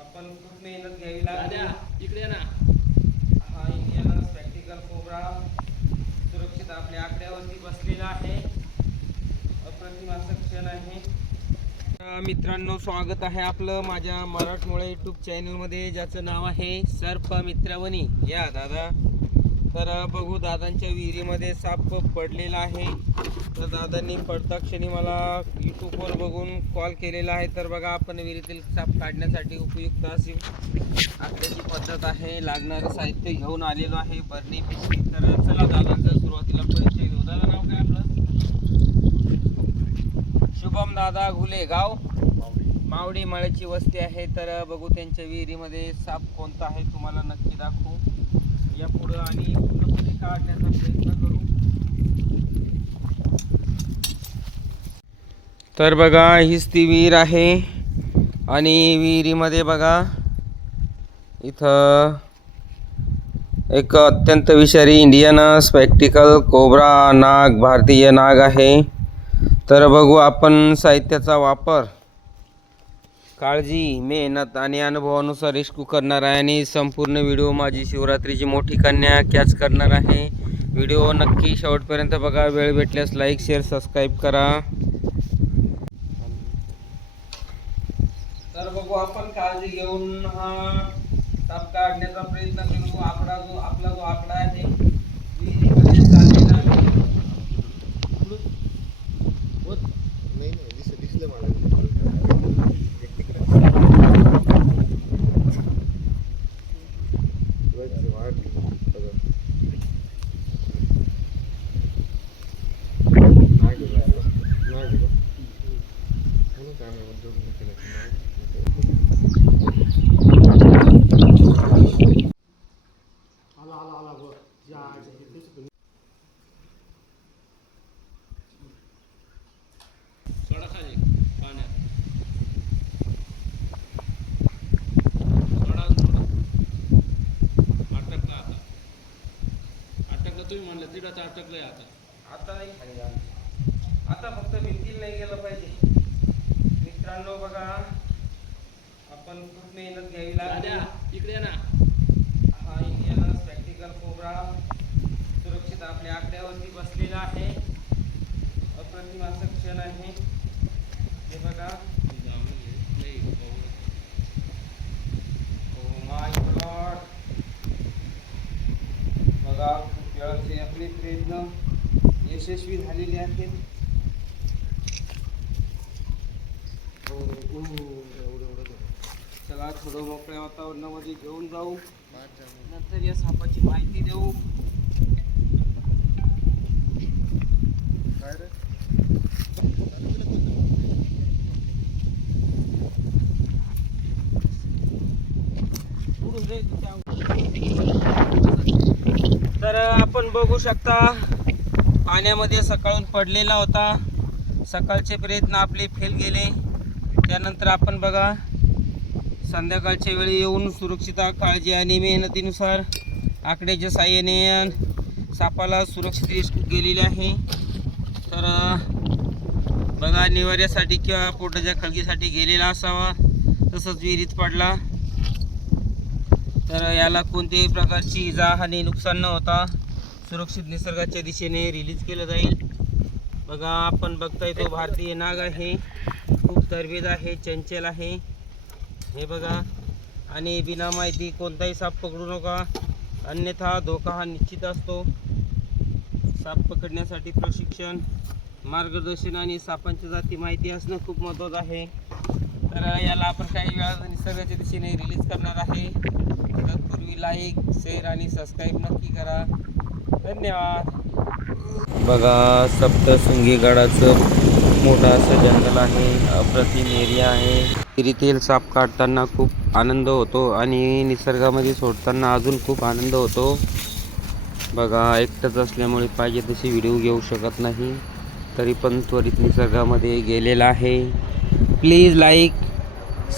आपण खूप मेहनत घ्यावी लागली इकडे ना. हा इंडियन स्पेक्टिकल कोब्रा सुरक्षित आपल्या आकड्यावरती बसलेला आहे. अप्रतिम असा क्षण आहे. मित्रांनो, स्वागत आहे आपलं माझ्या मराठमोळे यूट्यूब चॅनलमध्ये, ज्याचं नाव आहे सर्प मित्रवणी. या दादा, तर बघू दादांच्या विहिरीमध्ये साप पडलेला आहे. तर दादांनी पडता क्षणी मला यूट्यूबवर बघून कॉल केलेला आहे. तर बघा, आपण विहिरीतील साप काढण्यासाठी उपयुक्त अशी आकड्याची पद्धत आहे. लागणारं साहित्य घेऊन आलेलो आहे, बरणी, पिशवी. तर चला दादांचा सुरुवातीला परिचय घेऊ. दादा, नाव काय आपलं? शुभम दादा घुले, गाव मावडी, मळ्याची वस्ती आहे. तर बघू त्यांच्या विहिरीमध्ये साप कोणता आहे तुम्हाला नक्की दाखवू या पुढं, आणि पूर्णपणे काढण्याचा प्रयत्न करू. तर बघा, हीच ती विहीर आहे आणि विहिरीमध्ये बघा इथं एक अत्यंत विषारी इंडियन स्पेक्टिकल कोब्रा नाग, भारतीय नाग आहे. तर बघू, आपण साहित्याचा वापर काळजी, मेहनत आणि अनुभवानुसार रिस्क्यू करणार आहे. आणि संपूर्ण व्हिडिओ माझी शिवरात्रीची मोठी कन्या कॅच करणार आहे. व्हिडिओ नक्की शेवटपर्यंत बघा. वेळ भेटल्यास लाईक, शेअर, सबस्क्राईब करा. तर बघू, आपण काळजी घेऊन हा साप काढण्याचा प्रयत्न करू. आपला जो आकडा आहे विहिरीमध्ये चाललेला आहे. सोडा खाली पाण्यात. सोडा सोडा. अटकला आता. अटकलं तुम्ही म्हणलं तिथं तर अटकलंय आता. आता नाही खाली जाणार. आता फक्त भिंतीला नाही गेलं पाहिजे. मित्रांनो बघा, आपण खूप मेहनत घ्यावी लागली. इकडे ना. हा इंडियन स्पेक्टिकल कोब्रा सुरक्षित आपल्या आकड्यावरती बसलेला आहे. अप्रतिम असं क्षण आहे हे बघा. Oh my God. बघा, खूप वेळाचे आपले प्रयत्न यशस्वी झालेले आहेत. चला, थोडं मोकळ्या वातावरणामध्ये घेऊन जाऊ, नंतर या सापाची माहिती देऊ. तर आपण बघू शकता, पाण्यामध्ये सकाळून पडलेला होता. सकाळचे प्रयत्न आपले फेल गेले. त्यानंतर आपण बघा, संध्याकाळच्या वेळी येऊन सुरक्षित काळजी आणि मेहनतीनुसार आकड्याच्या साहाय्याने सापाला सुरक्षित रेस्क्यू केलेले आहे. तर बघा, निवाऱ्यासाठी किंवा पोटाच्या खळगीसाठी गेलेला असावा, तसंच विहिरीत पडला. तर याला कोणत्याही प्रकारची इजा, हानी, नुकसान न होता सुरक्षित निसर्गाच्या दिशेने रिलीज केलं जाईल. बघा, आपण बघताय तो भारतीय नाग आहे. खूप तरबेज आहे, चंचल आहे हे बघा. आणि बिना माहिती कोणताही साप पकडू नका, अन्यथा धोका हा निश्चित असतो. साप पकडण्यासाठी प्रशिक्षण, मार्गदर्शन आणि सापांच्या जाती माहिती असणं खूप महत्त्वाचं आहे. तर याला आपण काही वेळा निसर्गाच्या दिशेने रिलीज करणार आहे. तत्पूर्वी लाईक, शेअर आणि सबस्क्राईब नक्की करा. धन्यवाद. बघा, सप्तशृंगी गडाचं मोठं असं जंगल आहे, अप्रतिम एरिया आहे. विहिरीतील साप काढताना खूप आनंद होतो आणि निसर्गामध्ये सोडताना अजून खूप आनंद होतो. बघा, एकटंच असल्यामुळे पाहिजे तशी व्हिडिओ घेऊ शकत नाही, तरी पण त्वरित निसर्गामध्ये गेलेला आहे. प्लीज लाईक,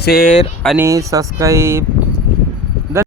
शेअर आणि सबस्क्राईब.